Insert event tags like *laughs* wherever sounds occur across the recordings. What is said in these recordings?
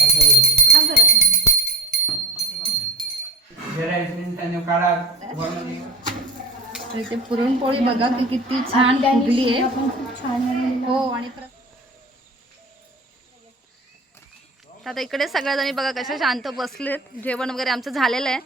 ते इथे पुरणपोळी बघा की किती छान फुगली आहे. खूप छान हो आणि आता इकडे सगळ्याजणी बघा कशा शांत बसलेत. जेवण वगैरे आमचं झालेलं आहे.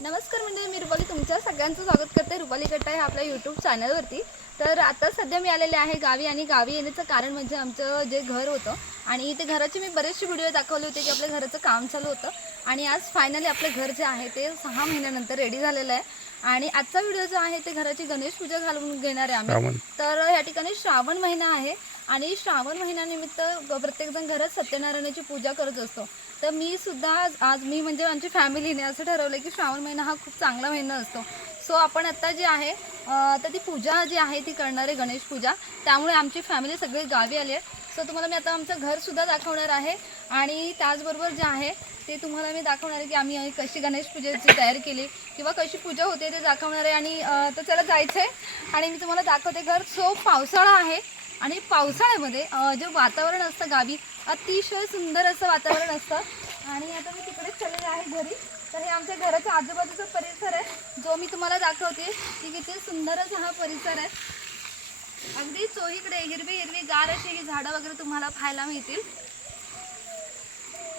नमस्कार मंडळी मी रुपाली. तुमच्या सगळ्यांचं स्वागत करते. रुपाली कट्टा ह्या आपल्या यूट्यूब चॅनलवरती तर आता सध्या मी आलेले आहे गावी आणि गावी येण्याचं कारण म्हणजे आमचं जे घर होतं आणि ते घराचे मी बरेचसे व्हिडिओ दाखवले होते की आपल्या घराचं काम चालू होतं. आणि आज फायनली आपलं घर जे आहे ते सहा महिन्यानंतर रेडी झालेलं आहे. आणि आजचा व्हिडिओ जो आहे ते घराची गणेश पूजा घालून घेणार आहे आम्ही. तर या ठिकाणी श्रावण महिना आहे आणि श्रावण महिन्यानिमित्त प्रत्येकजण घरात सत्यनारायणाची पूजा करत असतो. तर मी सुद्धा आज आज मी म्हणजे आमची फॅमिलीने असं ठरवलं की श्रावण महिना हा खूप चांगला महिना असतो. सो आपण आत्ता जे आहे तर ती पूजा जी आहे ती करणार आहे गणेश पूजा. त्यामुळे आमची फॅमिली सगळी गावी आली आहे सो तुम्हाला मी आता आमचं घरसुद्धा दाखवणार आहे. आणि त्याचबरोबर जे आहे ते तुम्हाला मी दाखवणार आहे की आम्ही कशी गणेश पूजेची तयारी केली किंवा कशी पूजा होते ते दाखवणार आहे. आणि तर चला जायचं आहे आणि मी तुम्हाला दाखवते घर. सो पावसाळा आहे. आणि पावसाळ्यामध्ये जे वातावरण असतं गावी अतिशय सुंदर असं वातावरण असतं. आणि आता मी तिकडेच चाललेले आहे घरी. तर हे आमच्या घराच्या आजूबाजूचा परिसर आहे. जो मी तुम्हाला दाखवते की किती सुंदरच हा परिसर आहे. अगदी चोहीकडे हिरवी हिरवी गार अशी ही झाडं वगैरे तुम्हाला पाहायला मिळतील.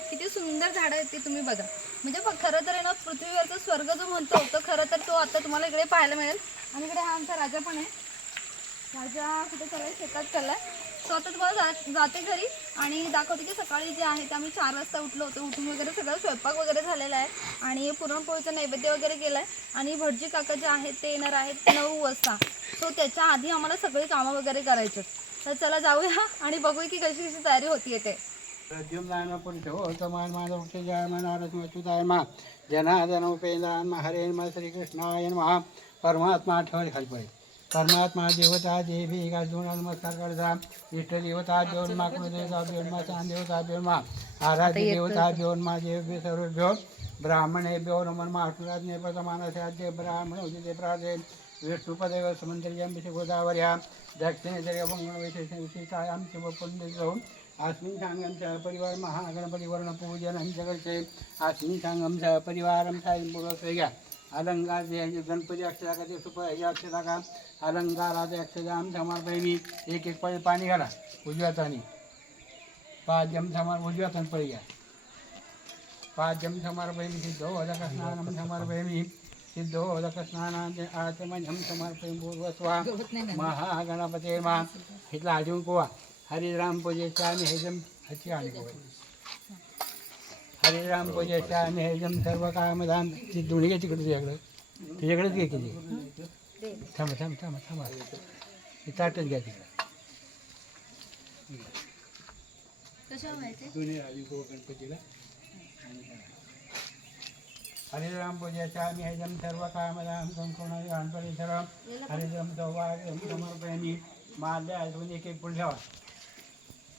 किती सुंदर झाडं आहेत ती तुम्ही बघा. म्हणजे खरं तर आहे ना पृथ्वीवरचा स्वर्ग जो म्हणतो तर खरं तर तो आता तुम्हाला इकडे पाहायला मिळेल. आणि इकडे हा आमचा राजा पण आहे. माझ्या कुठे चाललाय शेतात चाललाय. सो आता तुम्हाला जा जाते घरी आणि दाखवते की सकाळी जे आहे ते आम्ही चार वाजता उठलो होतो. उठून वगैरे सगळं स्वयंपाक वगैरे झालेला आहे आणि पुरणपोळीचं नैवेद्य वगैरे केलं आहे आणि भटजी काका जे आहेत ते येणार आहेत नऊ वाजता. सो त्याच्या आधी आम्हाला सगळी कामं वगैरे करायचे. तर चला जाऊया आणि बघूया की कशी कशी तयारी होती ते प्रद्युम्नान पुरुषोत्तमान माधवक्षजाय नारदमच्युताय मा जनार्दन उपेंद्रान मा हरे महा परमात्मा ठेवले खाली पडे परमात्मा देवता देवी गाजून नमस्कार करता. इष्ट देवता देवन मा कुलदेवता देवन मा चांद देवता देवन मा आराध्य देवता देवन मा देव सर्वभ्यो. ब्राह्मणे भ्यो नमन मा अष्टराज्ञे प्रथमानस्याद्य ब्राह्मण उदिते प्रादे विष्णुपदेव समंतर्यं विषय गोदावर्या. दक्षिणे जगमंगळ विशेष विशेषायां शिवपुण्यजौ अस्मिन् साङ्गं च परिवार महागणपतिवर्णपूजनं जगत्से अस्मिन् साङ्गं च परिवारं सायंपूर्वस्वया अलङ्कार गणपती अक्षराकाचे सुप या अक्षराका अलंकाराचे अक्षरां समर्पयामि एक एक पळी पाणी घाला उजव्या पाच जम समार उजव्या हाताने पळी घ्या. पाद्यं समर्पयामि सिद्धोदकस्नानं हो, समर्पयामि सिद्धोदकस्नानाचे हो, आचमन्यं समर्पयामि पूर्वस्वा महागणपते मा इथला अजून कोवा. हरिराम पूजेचा आणि हेजम हची आणि कोवा. हरिराम पूजेचा आणि हेजम सर्व कामधाम ती दोन्ही तिकडे तुझ्याकडं तुझ्याकडेच घे किती थांबा थांब थांबा थांबा. ती ताटच घ्या तिकडं. दोन्ही को गणपतीला. हरिराम पूजेचा आणि हेजम सर्व कामधाम संपूर्ण गणपती सर्व हरिराम सौभाग्यम समर्पयामी माल्या असून एक एक फुल ठेवा.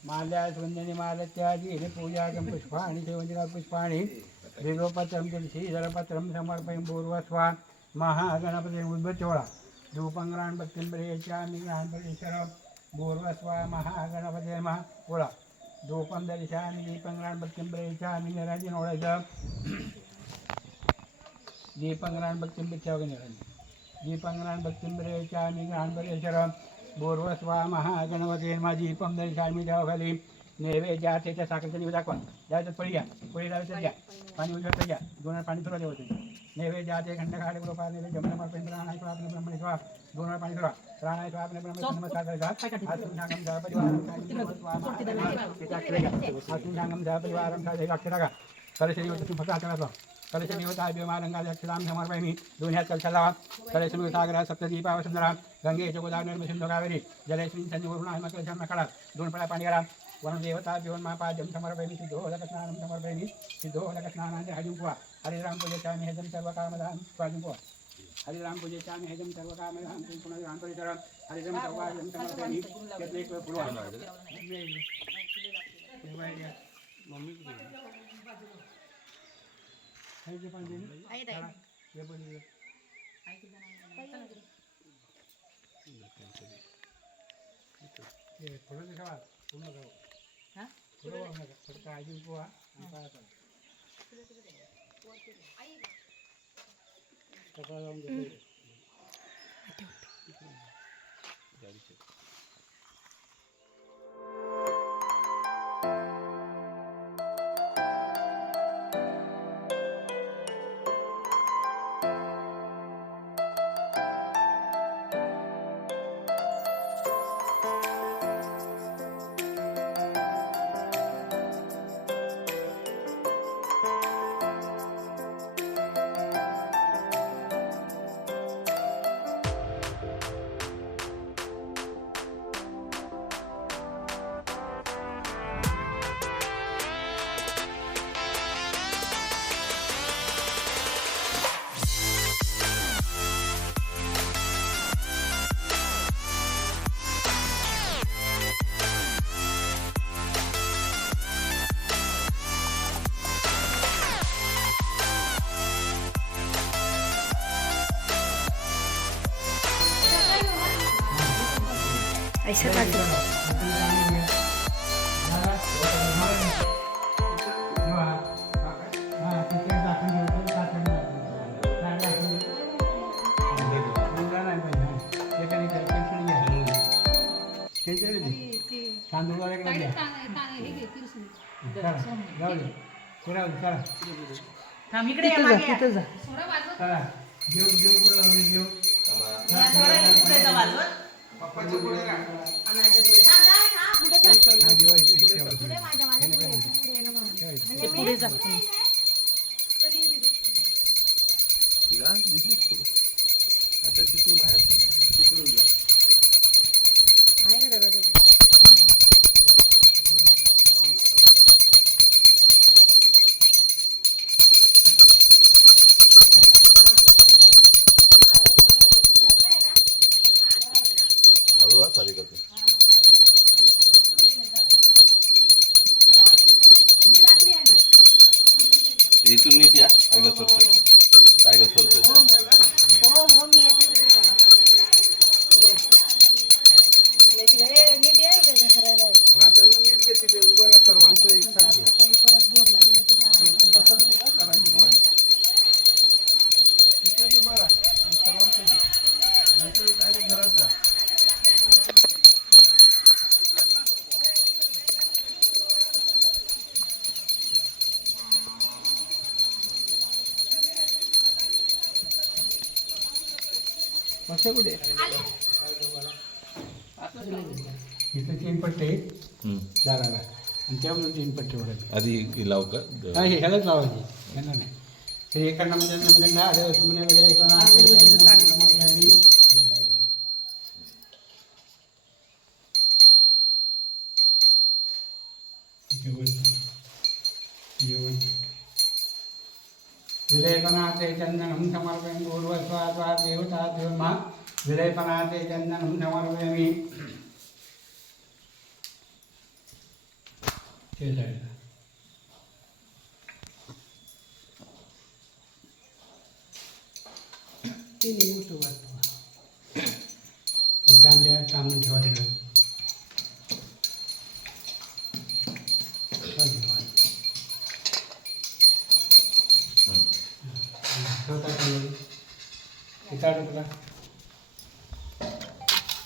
माल्या सुंदरी मालत्यादी हे पूजाकं पुष्पाणि देवंतिका पुष्पाणि बिल्वपत्रं श्रीधरपत्रं जलपत्रं समर्पयं पूर्वस्वा महागणपती उद्भचोळा धूपंग्राण भक्तिंबरेच्यामि गृहांतरेश्वर पूर्वस्वा महागणपती महा पोळा धूपं दर्शयामि दीपंग्राण भक्तिंबरेच्यामि निराजन ओळायचं दीपंग्राण भक्तिंबरेच्या निराजन दीपंग्राण भक्तिंबरेच्यामि गृहांतरेश्वर पूर्वस्वा महागणपती माझी दीपं दर्शयामि देवाखाली. नैवेद्या त्याच्या साखरचा निवेद दाखवा. द्यायचं पळी घ्या. पळी लावायचं घ्या पाणी उजवतं घ्या दोन पाणी थोडं देवाचं नैवेद्या ते खंड खाडे कृपा नैवेद्य जमन प्राणाय स्वाहा ब्रह्मणे स्वाहा. दोन वेळा पाणी प्राणाय स्वाहा आपल्या ब्रह्मणे नमस्कार करायचा हातून सांगम जा परिवारम हातून सांगम जा परिवारम का अक्षरा का कलश तुम्ही फक्त हाताला कलश देवता भीमालंगाद अक्षराम समर्पयामि दोन्ही हात कलशाला लावा कलश सागरा सप्तदीपा वसुंधरा गंगे गोदावरी सिंधू कावेरी जलेश्वरी संधी वरून आहे दोन पळा पाणी घाला वरुण देवता देवन महापाद्यम समर्पयामि सिद्धो स्नानं समर्पयामि सिद्धो स्नानांचे हजुंकुवा हरिराम पूजेचामि हेजम सर्व कामधाम स्वाजुंकुवा हरिराम पूजेचामि हेजम सर्व कामधाम पुन्हा राम परिसर सर्वाजम समर्पयामि त्यातलं एक मम्मी हे पाणी. हे पण थोडं ठेवा पूर्ण ठेवा पुढं वाहू नका. आणि पाया पडा. सकाळ जाऊन देतो. ऐसा काढतो हा, तिकडे दाखवून ठेवतो, दाखवून ठेवतो. काय दाखवून ठेवतो? मुलगा नाही पाहिजे. ते काही काय, पेन्शन घ्या. पेन्शन दे. तांदूळ वाला इकडे द्या. चला, जाऊ दे. पुढे चला. थांब इकडे या मागे या. चला. जेव जेव पुढे जाऊ दे, जेव. थोडं पुढे जा वाजवत. आणायचं पुढे. थांब, थांब, थांब, पुढे जा. हा, जेवा इकडे ठेवा. ते हळू हा सारी करते. इथून नीट या. काय घसरतोय काय घसरतोय हातानं नीट घे तिथे उभं सर्वांचं एकसाथ घे. कुठे? इथं तीन पट्टे. दाराला. आणि त्यामध्ये तीन पट्टे ओढायचे आधी लाव का? नाही ह्यालाच लावायची. ह्याला नाही ते एकांना म्हणजे आले म्हणजे पूर्वस्वात्वा देवता देवमा विलयपनाते चंदनं समर्पयामि ते साईडला तिन्ही तुला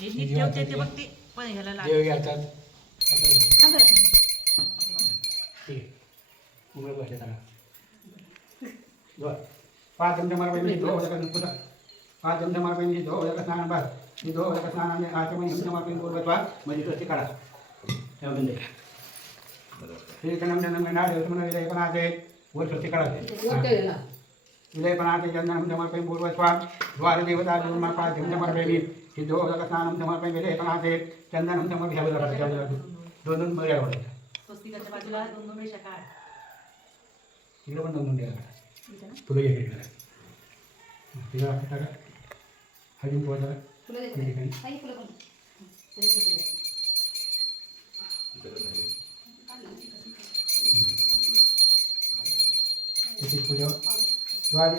हे नीट ठेवते ते बघ ते पण ह्याला लाग देव घेतात ठीक आहे उघडं बसले त्याला बरं. पाच चमचे मारा पाहिजे धो उदक पुता पाच चमचे मारा पाहिजे धो उदक स्नान बस. ही धो उदक स्नान आम्ही आचमन चमचे मारा पाहिजे पूर्वत्वा म्हणजे तो काढा. तेव्हा म्हणजे श्री कणम नम नाड म्हणून विलय पण आहे वर स्वस्ती काढायचे विलय पण आहे चंदन समर्पण पूर्वस्वा द्वार देवता देवमा पाच चमचे मारा पाहिजे ही धो उदक स्नान समर्पण विलय पण आहे चंदन समर्पण घ्यावं दोन दोन रेषा काढ. तिकडे पण दोन दोन द्यायला तुला एक एक तिला टाका. पोहोचा ठिकाणी. पूजा ዮአዴ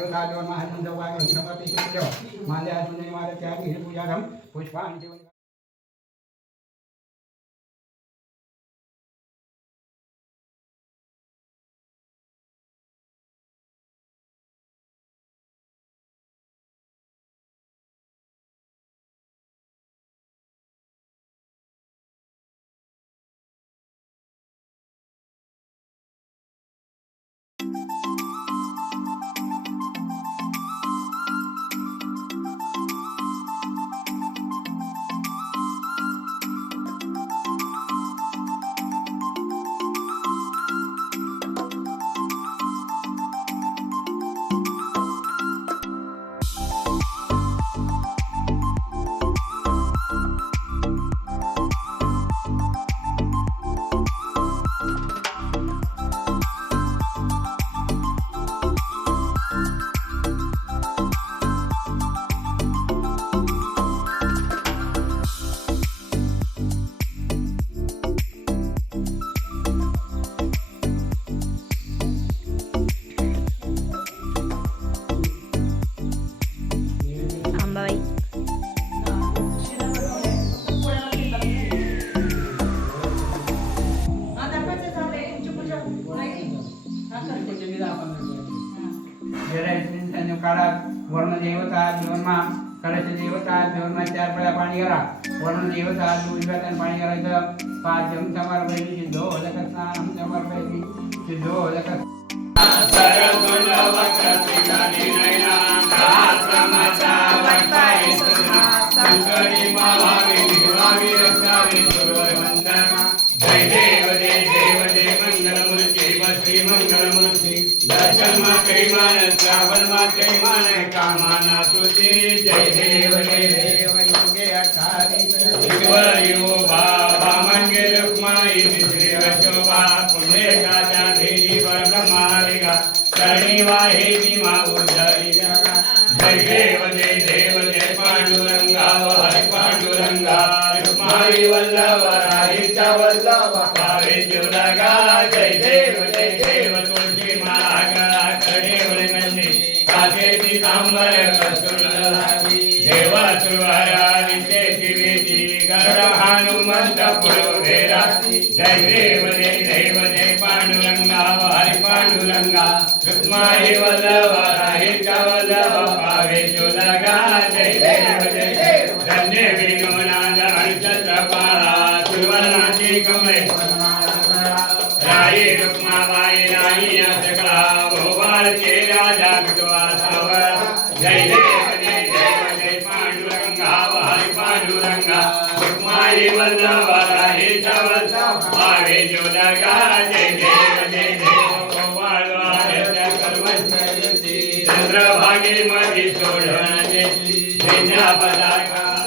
देवतात वर्ण देवता जीवनमा कळश देवता जीवनमा चार पळ्या पाणी करा वर्ण देवता उजव्या पाणी करायचं पाच जम समर्पयती सिद्धो जगत्नाम समर्पयती सिद्धो जगत जय श्रावण मात्रे मान कामाना तुझे जय देव जय देव योगे अठारीस गंगा. रुक्माई वल्लभ राहीचा वल्लभ पावे देती पदार्थ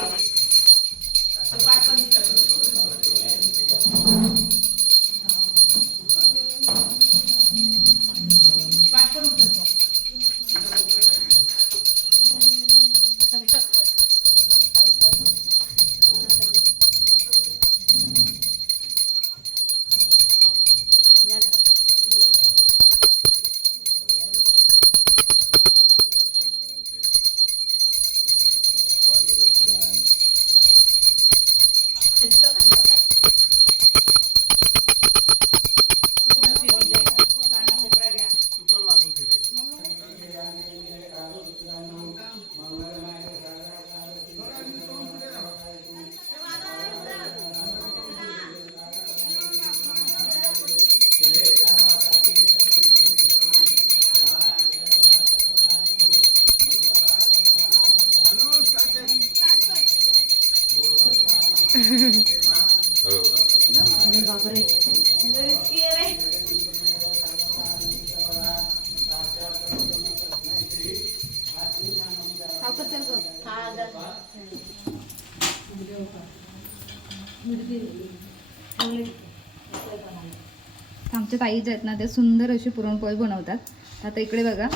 आमच्या ताई जे आहेत ना ते सुंदर अशी पुरणपोळी बनवतात. आता इकडे बघा.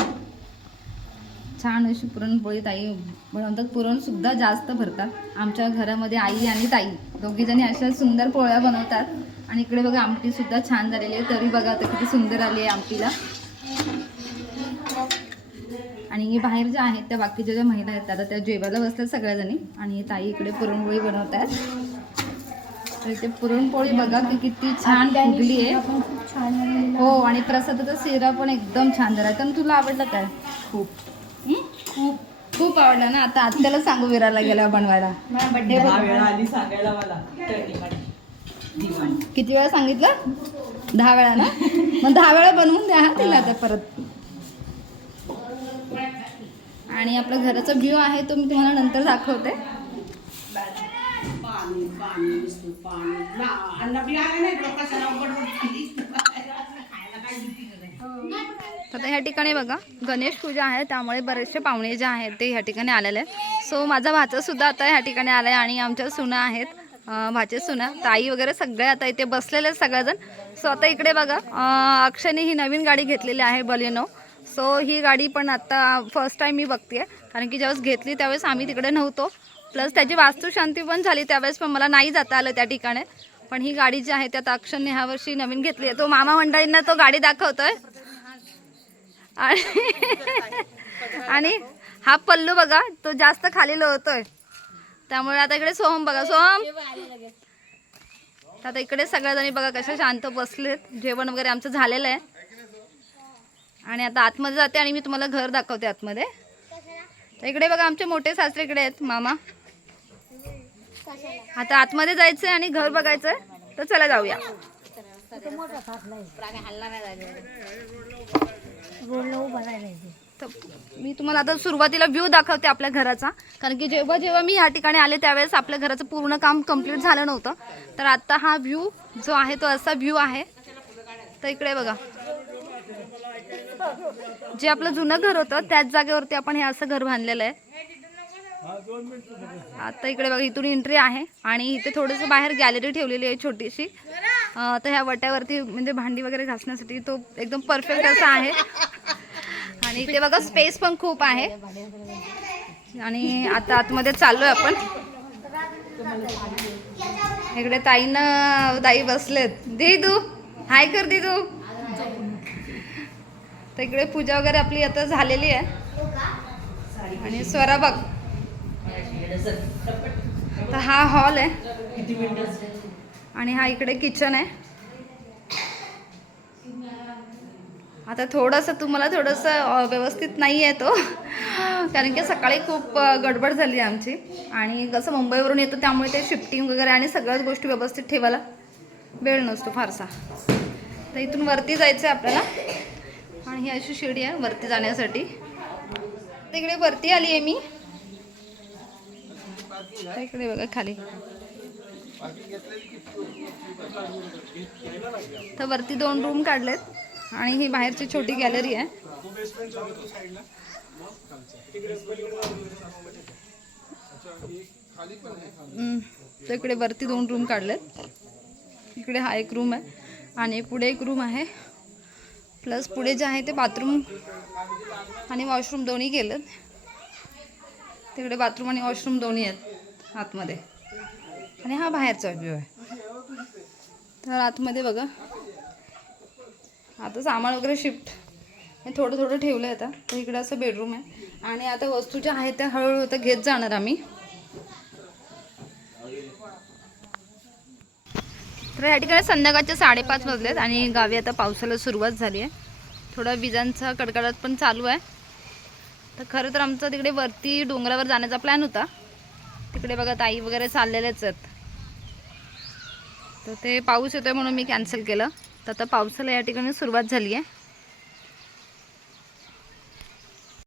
छान अशी पुरणपोळी ताई बनवतात. पुरणसुद्धा जास्त भरतात. आमच्या घरामध्ये आई आणि ताई दोघीजणी अशा सुंदर पोळ्या बनवतात. आणि इकडे बघा आमटीसुद्धा छान झालेली आहे. तरी बघा आता किती सुंदर आली आहे आमटीला. आणि बाहेर ज्या आहेत त्या बाकीच्या ज्या महिला आहेत आता त्या जेवायला बसतात सगळ्याजणी. आणि ताई इकडे पुरणपोळी बनवत आहेत तर इथे पुरणपोळी बघा की किती छान फुगली आहे. हो आणि प्रसादाचा शिरा पण एकदम छान झाला. तर तुला आवडलं काय? खूप. खूप. खूप आवडला ना? आता आत्याला सांगू विराला गेला बनवायला. बड्डे किती वेळा सांगितलं? दहा वेळा ना? मग दहा वेळा बनवून द्या तिला आता परत. आणि आपल्या घराचा व्ह्यू आहे तो मी तुम्हाला नंतर दाखवते. तर आता ह्या ठिकाणी बघा गणेश पूजा आहे त्यामुळे बरेचसे पाहुणे जे आहेत ते ह्या ठिकाणी आलेले आहे सो माझा भाचा सुद्धा आता ह्या ठिकाणी आला आहे आणि आमच्या सुना आहेत. भाचे सुना ताई वगैरे सगळे आता इथे बसलेले आहेत सगळेजण. सो आता इकडे बघा अक्षयने ही नवीन गाडी घेतलेली आहे बलिनो. सो ही गाडी पण आता फर्स्ट टाईम मी बघते कारण की ज्यावेळेस घेतली त्यावेळेस आम्ही तिकडे नव्हतो. प्लस त्याची वास्तुशांती पण झाली त्यावेळेस पण मला नाही जाता आलं त्या ठिकाणी. पण ही गाडी जी आहे त्यात अक्षरने ह्या वर्षी नवीन घेतली आहे तो मामा मंडळींना तो गाडी दाखवतोय. आणि *laughs* आणि हा पल्लू बघा तो जास्त खाली लोळतोय. त्यामुळे आता इकडे सोहम बघा. सोहम! आता इकडे सगळ्याजणी बघा कशा शांत बसलेत. जेवण वगैरे आमचं झालेलं आहे. आणि आता आतमध्ये जाते आणि मी तुम्हाला घर दाखवते आतमध्ये. तर इकडे बघा आमचे मोठे सासरे इकडे आहेत मामा. आता आतमध्ये जायचंय आणि घर बघायचंय तर चला जाऊया. मी तुम्हाला आता सुरुवातीला व्ह्यू दाखवते आपल्या घराचा. कारण की जेव्हा जेव्हा मी या ठिकाणी आले त्यावेळेस आपल्या घराचं पूर्ण काम कंप्लीट झालं नव्हतं. तर आता हा व्ह्यू जो आहे तो असा व्ह्यू आहे. तर इकडे बघा. जे आपलं जुनं घर होतं त्याच जागेवरती आपण हे असं घर बांधलेलं आहे. आता इकडे बघा इथून एंट्री आहे आणि इथे थोडंसं बाहेर गॅलरी ठेवलेली आहे छोटीशी. तर ह्या वट्यावरती म्हणजे भांडी वगैरे घासण्यासाठी तो एकदम परफेक्ट असा आहे. आणि इथे बघा स्पेस पण खूप आहे. आणि आता आतमध्ये चाललोय आपण. इकडे ताईनं ताई बसलेत. तू हाय कर दिदू. तर इकडे पूजा वगैरे आपली आता झालेली आहे. आणि स्वरा बघ. तर हा हॉल आहे. आणि हा इकडे किचन आहे. आता थोडंसं तुम्हाला थोडंसं व्यवस्थित नाही आहे तो. कारण की सकाळी खूप गडबड झाली आमची. आणि कसं मुंबईवरून येतो त्यामुळे ते शिफ्टिंग वगैरे आणि सगळ्याच गोष्टी व्यवस्थित ठेवायला वेळ नसतो फारसा. तर इथून वरती जायचं आहे आपल्याला. आणि ही अशी शिडी आहे वरती जाण्यासाठी. तिकडे वरती आली आहे मी. इकडे बघा खाली. तर वरती दोन रूम काढलेत आणि ही बाहेरची छोटी गॅलरी आहे. तिकडे इकडे वरती दोन रूम काढलेत. इकडे हा एक रूम आहे आणि पुढे एक रूम आहे. प्लस पुढे जे आहे ते बाथरूम आणि वॉशरूम दोन्ही केलं. तिकडे बाथरूम आणि वॉशरूम दोन्ही आहेत आतमध्ये. आणि हा बाहेरचा व्ह्यू आहे. तर आतमध्ये बघा. आता सामान वगैरे शिफ्ट हे थोडं थोडं ठेवलं आहे आता. तर इकडं असं बेडरूम आहे. आणि आता वस्तू ज्या आहेत त्या हळूहळू आता घेत जाणार आम्ही. तर ह्या ठिकाणी संध्याकाळचे साडेपाच वाजलेत आणि गावी आता पावसाला सुरुवात झाली आहे. थोडा विजांचा कडकडाट पण चालू आहे. तर खरं तर आमचा तिकडे वरती डोंगरावर जाण्याचा प्लॅन होता. तिकडे बघा ताई वगैरे चाललेलेच आहेत. तर ते पाऊस येतोय म्हणून मी कॅन्सल केलं. तर आता पावसाला या ठिकाणी सुरुवात झाली आहे.